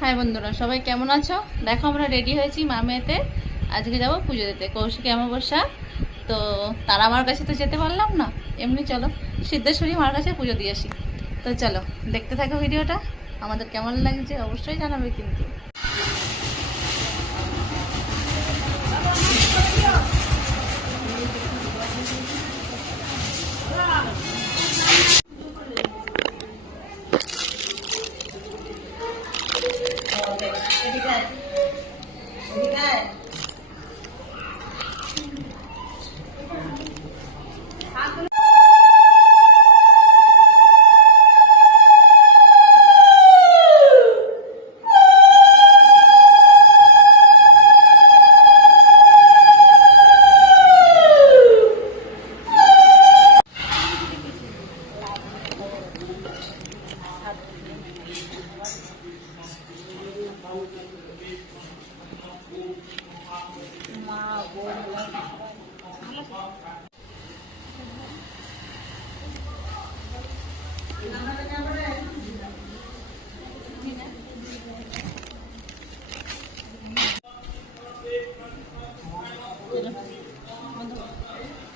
High বন্ধুরা, সবাই কেমন আছো? দেখো আমরা রেডি হয়েছি মামেতে। আজকে যাব পুজো দিতে, কৌশিকী অমাবস্যা। তো তারা আমার কাছে তো যেতে পারলাম না, এমনি চলো সিদ্ধেশ্বরী মার কাছে পুজো দিয়ে আসি। তো চলো দেখতে থাকো ভিডিওটা, আমাদের কেমন লাগছে অবশ্যই জানাবে কিন্তু। মা বোন